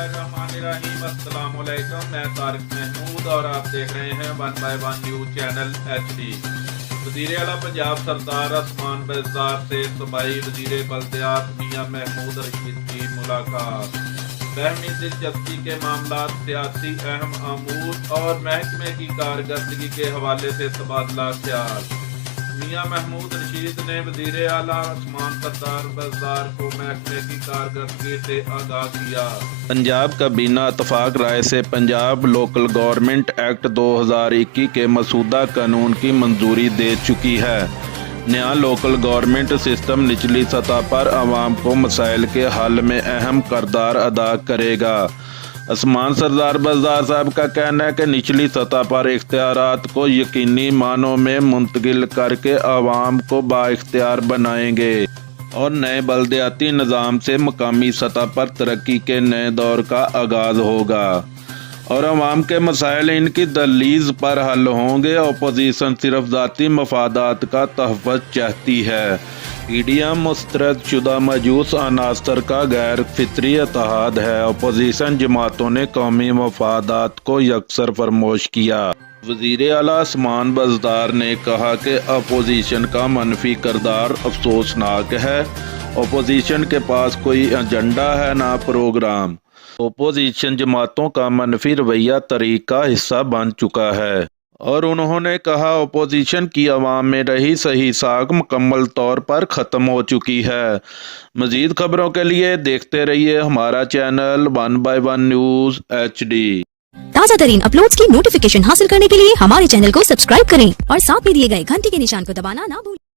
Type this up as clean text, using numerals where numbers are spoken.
बिस्मिल्लाहिर्रहमानिर्रहीम। अस्सलाम वालेकुम। मैं तारिक महमूद और आप देख रहे हैं 1x1 न्यूज़ चैनल HD। वज़ीर आला पंजाब सरदार उस्मान बज़दार से सूबाई वज़ीर बल्दियात मियां महमूद रशीद की मुलाकात। बहमी दिलचस्पी के मामलात, सियासी अहम अमूर और महकमे की कारकर्दगी के हवाले से तबादला ख्याल। मियां महमूद रशीद ने वज़ीर आला उस्मान सरदार बज़दार को महकमे की कारकर्दगी से आगाह किया। पंजाब काबीना इत्तफाक राय से पंजाब लोकल गवर्नमेंट एक्ट 2021 के मसूदा कानून की मंजूरी दे चुकी है। नया लोकल गवर्नमेंट सिस्टम निचली सतह पर आवाम को मसाइल के हल में अहम किरदार अदा करेगा। उस्मान सरदार बज़दार साहब का कहना है कि निचली सतह पर इख्तियारात को यकीनी मानों में मुंतकिल करके आवाम को बाइख्तियार बनाएंगे और नए बल्दियाती निज़ाम से मकामी सतह पर तरक्की के नए दौर का आगाज़ होगा और आवाम के मसाइल इनकी दहलीज पर हल होंगे। अपोजिशन सिर्फ ज़ाती मफादात का तहफ़्फ़ुज़ चाहती है। PDM मुस्तरद शुदा मजूस अनासर का गैर फितरी इत्तेहाद है। अपोजिशन जमातों ने कौमी मफादात को यकसर फरमोश किया। वज़ीर आला उस्मान बज़दार ने कहा कि अपोजिशन का मनफी किरदार अफसोसनाक है। अपोजिशन के पास कोई एजेंडा है ना प्रोग्राम। अपोजिशन जमातों का मनफी रवैया तरीक़ का हिस्सा बन चुका है और उन्होंने कहा अपोजिशन की अवाम में रही सही साख मुकम्मल तौर पर ख़त्म हो चुकी है। मज़ीद खबरों के लिए देखते रहिए हमारा चैनल 1x1 न्यूज़ HD। ताज़ा तरीन अपलोड्स की नोटिफिकेशन हासिल करने के लिए हमारे चैनल को सब्सक्राइब करें और साथ में दिए गए घंटी के निशान को दबाना ना भूलें।